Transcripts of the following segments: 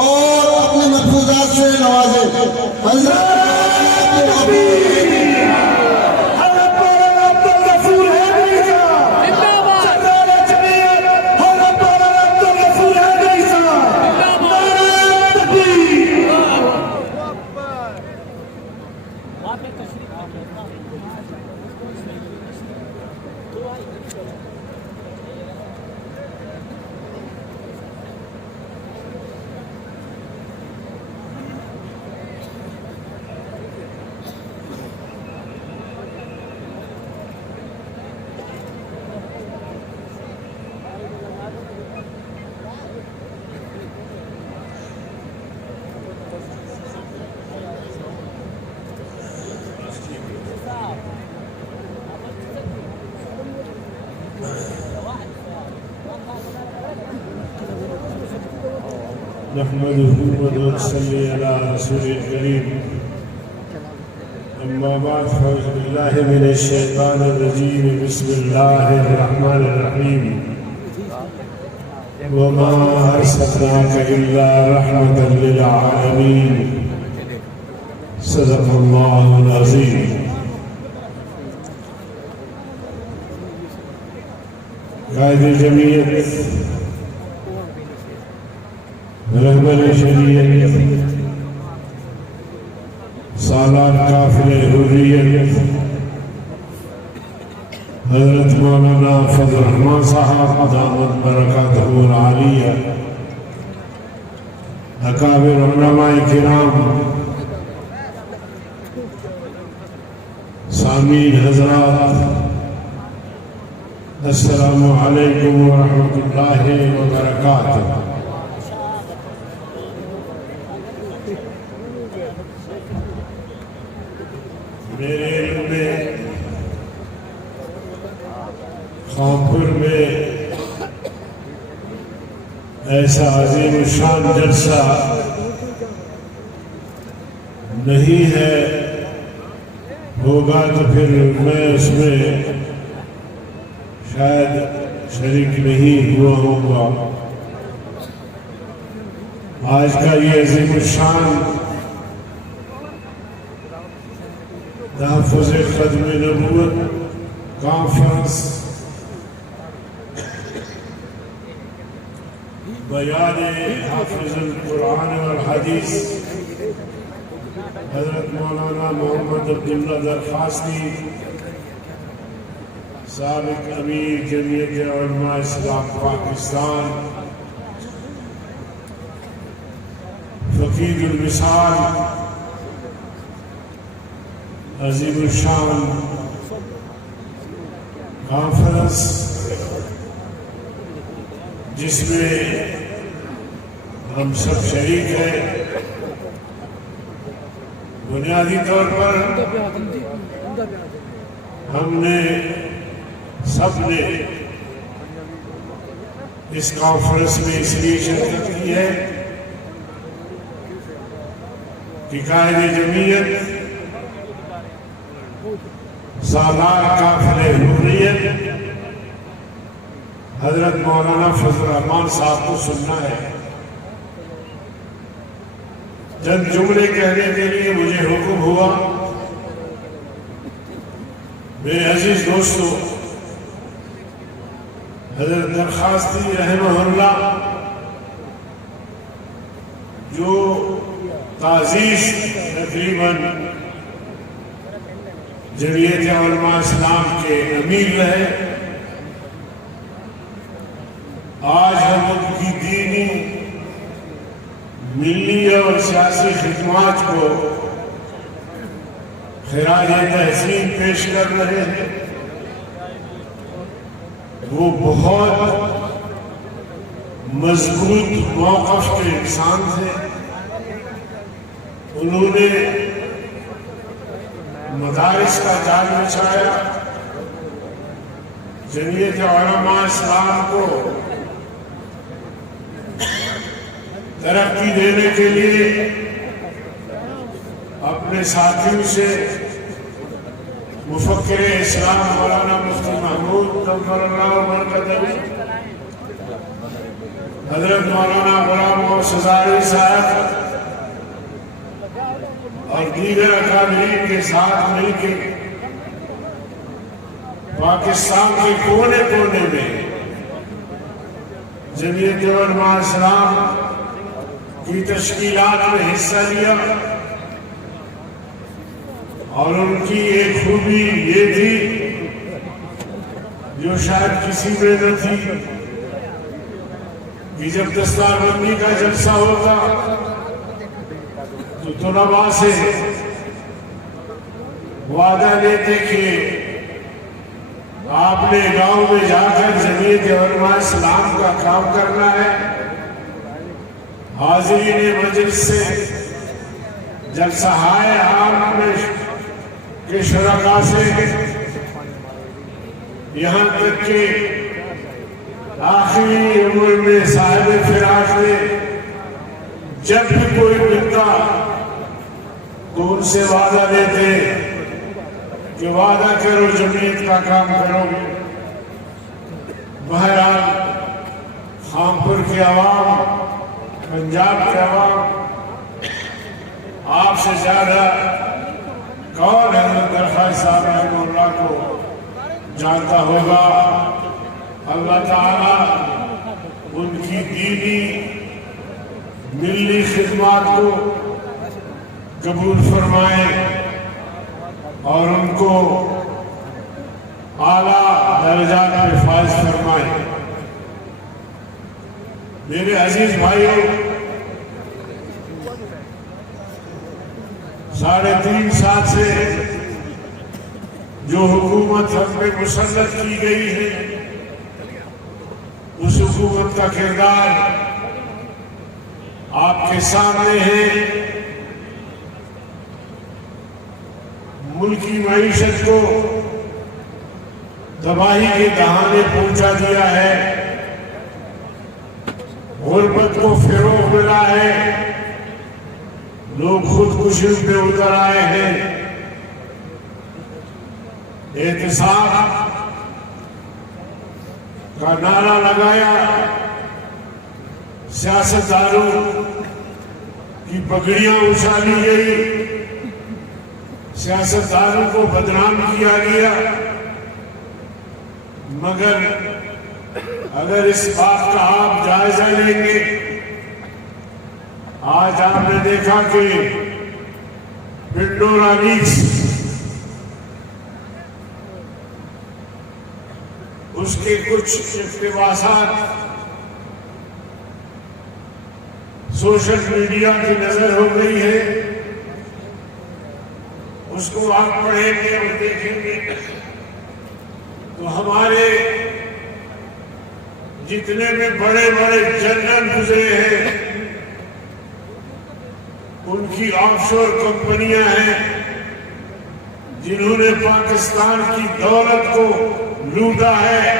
اور اپنے ملفوظات سے نوازے۔ نحمده ونصلي على رسوله الكريم أما بعد فأعوذ بالله من الشيطان الرجيم بسم الله الرحمن الرحيم وما أرسلناك إلا رحمة للعالمين صدق الله العظيم۔ قائد جمعیت رہبر شریعت سالار قافلہ حریت حضرت مولانا فضل الرحمان صاحب دامت برکاتہ العالیہ، اکابر علماء کرام، سامعین حضرات، السلام علیکم ورحمۃ اللہ وبرکاتہ۔ میرے علم میں خانپور میں ایسا عظیم الشان جلسہ نہیں ہے، ہوگا تو پھر میں اس میں شاید شریک نہیں ہوا ہوں گا۔ آج کا یہ عظیم الشان تحفظ ختم نبوت کانفرنس بیان حافظ القرآن والحدیث حضرت مولانا محمد عبداللہ درخواستی، سابق امیر جمعیت علماء اسلام پاکستان، فقید المثال، عظیم الشان کانفرنس، جس میں ہم سب شریک ہیں۔ بنیادی طور پر ہم نے سب نے اس کانفرنس میں اس لیے شرکت کی ہے کہ قائد جمعیت سالار قافلہ حریت حضرت مولانا فضل الرحمان صاحب کو سننا ہے۔ چند جملے کہنے کے لیے مجھے حکم ہوا۔ میرے عزیز دوستو، حضرت درخواستی رحمہ اللہ جو تعزیز تقریباً جمعیت علماء اسلام کے امیر رہے، آج ہم ان کی دینی، ملی اور سیاسی خدمات کو خراج تحسین پیش کر رہے ہیں۔ وہ بہت مضبوط موقف کے انسان تھے۔ انہوں نے مدارس کا جال بچھایا، جمعیت علماء اسلام کو ترقی دینے کے لیے اپنے ساتھیوں سے مفکر اسلام مولانا مفتی محمود نور اللہ برکتہ حضرت مولانا غلام محمد ہزاری صاحب اور دیگر اکابرین کے ساتھ مل کے پاکستان کے کونے کونے میں جمعیت علماء اسلام کی تشکیلات میں حصہ لیا، اور ان کی ایک خوبی یہ تھی جو شاید کسی میں نہ تھی کہ جب دستار بندی کا جلسہ ہوتا تو طلباء سے وعدہ لیتے کہ آپ نے گاؤں میں جا کر جمعیت علماء اسلام کا کام کرنا ہے، حاضرین مجلس سے جلسہ ہائے عام میں کے شرکاء سے یہاں تک کہ آخری عمر میں صاحب فراق نے جب بھی کوئی ملتا تو ان سے وعدہ لیتے کہ وعدہ کرو جمعیت کا کام کرو گے۔ بہرحال خامپور کے عوام، پنجاب کے عوام آپ سے زیادہ کون حضرت درخوائی صاحب رحمہ اللہ کو جانتا ہوگا۔ اللہ تعالیٰ ان کی دینی ملی خدمات کو قبول فرمائے اور ان کو اعلیٰ درجات میں فائز فرمائے۔ میرے عزیز بھائیوں، 3.5 سال سے جو حکومت ہم پہ مسلط کی گئی ہے، اس حکومت کا کردار آپ کے سامنے ہے۔ ملکی معیشت کو تباہی کے دہانے پہنچا دیا ہے، غربت کو فروغ ملا ہے، لوگ خودکشی پہ اتر آئے ہیں۔ احتساب کا نعرہ لگایا، سیاستدانوں کی پگڑیاں اچھالی گئی، سیاستدانوں کو بدنام کیا گیا، مگر اگر اس بات کا آپ جائزہ لیں گے، آج آپ نے دیکھا کہ پنڈورا لیکس، اس کے کچھ اقتباسات سوشل میڈیا کی نظر ہو گئی ہے، اس کو آپ پڑھیں گے اور دیکھیں گے تو ہمارے جتنے میں بڑے بڑے جنرل گزرے ہیں ان کی آف شور کمپنیاں ہیں جنہوں نے پاکستان کی دولت کو لوٹا ہے،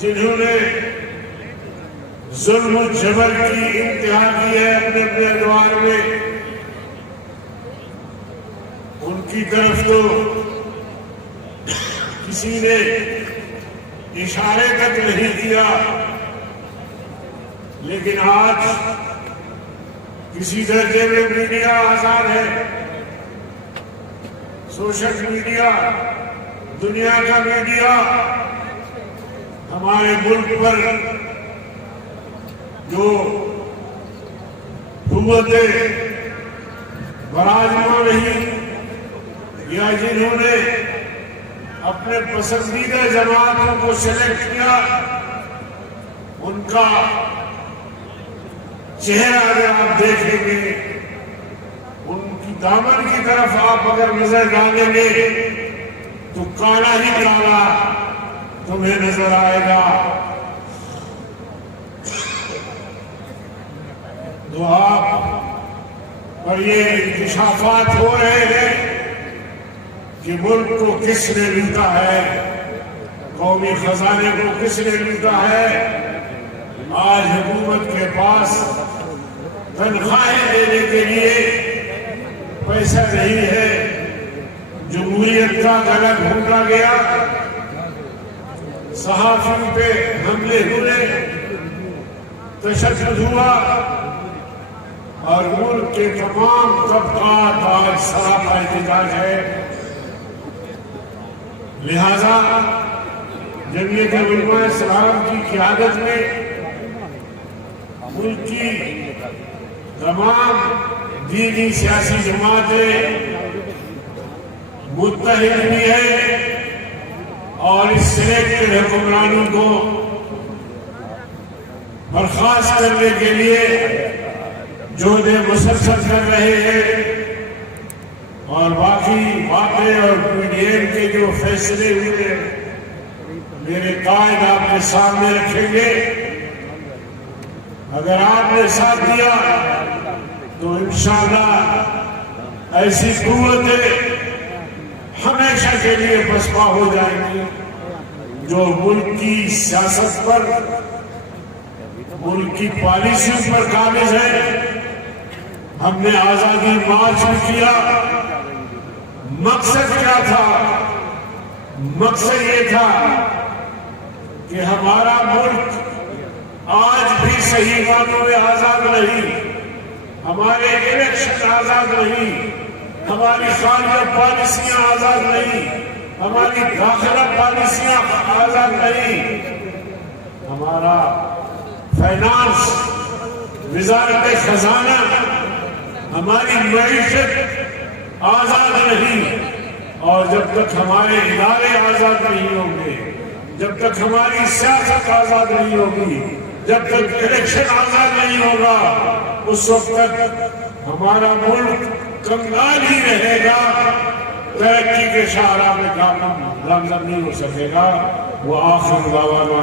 جنہوں نے ظلم و جبر کی انتہا کی ہے اپنے اپنے ادوار میں، ان کی طرف تو کسی نے اشارے تک نہیں کیا، لیکن آج کسی درجے میں میڈیا آزاد ہے، سوشل میڈیا، دنیا کا میڈیا ہمارے ملک پر جو قوتیں براجمان نہیں یا جنہوں نے اپنے پسندیدہ جماعتوں کو سلیکٹ کیا، ان کا چہرہ اگر آپ دیکھیں گے، ان کی دامن کی طرف آپ اگر نظر ڈالیں گے تو کالا ہی کالا تمہیں نظر آئے گا۔ تو آپ پر یہ انکشافات ہو رہے ہیں کہ ملک کو کس نے لوٹا ہے، قومی خزانے کو کس نے لوٹا ہے۔ آج حکومت کے پاس تنخواہیں دینے کے لیے پیسہ نہیں ہے، جمہوریت کا گلا گھونٹا گیا، صحافیوں پہ حملے ہوئے، تشدد ہوا، اور ملک کے تمام طبقات آج سراپا احتجاج ہے۔ لہذا جمعیت علماء اسلام کی قیادت میں ملک کی تمام دینی سیاسی جماعتیں متحد بھی ہیں اور اس سلیکٹڈ حکمرانوں کو برخاست کرنے کے لیے جہد مسلسل کر رہے ہیں، اور باقی باتیں اور PDM کے جو فیصلے ہوئے میرے قائد آپ کے سامنے رکھیں گے۔ اگر آپ نے ساتھ دیا تو انشاءاللہ ایسی قوتیں ہمیشہ کے لیے پسپا ہو جائیں گی جو ملک کی سیاست پر، ملک کی پالیسیوں پر قابض ہے۔ ہم نے آزادی مارچ بھی کیا، مقصد کیا تھا؟ مقصد یہ تھا کہ ہمارا ملک آج بھی صحیح معنوں میں آزاد نہیں، ہمارے الیکشن آزاد نہیں، ہماری خارجہ پالیسیاں آزاد نہیں، ہماری داخلہ پالیسیاں آزاد نہیں، ہمارا فائنانس، وزارت خزانہ، ہماری معیشت آزاد نہیں۔ اور جب تک ہمارے ادارے آزاد نہیں ہوں گے، جب تک ہماری سیاست آزاد نہیں ہوگی، جب تک الیکشن آزاد نہیں ہوگا، اس وقت تک ہمارا ملک کنگال ہی رہے گا، ترقی کے شاہراہ میں گامزن نہیں ہو سکے گا۔ وہ آخر دعوانا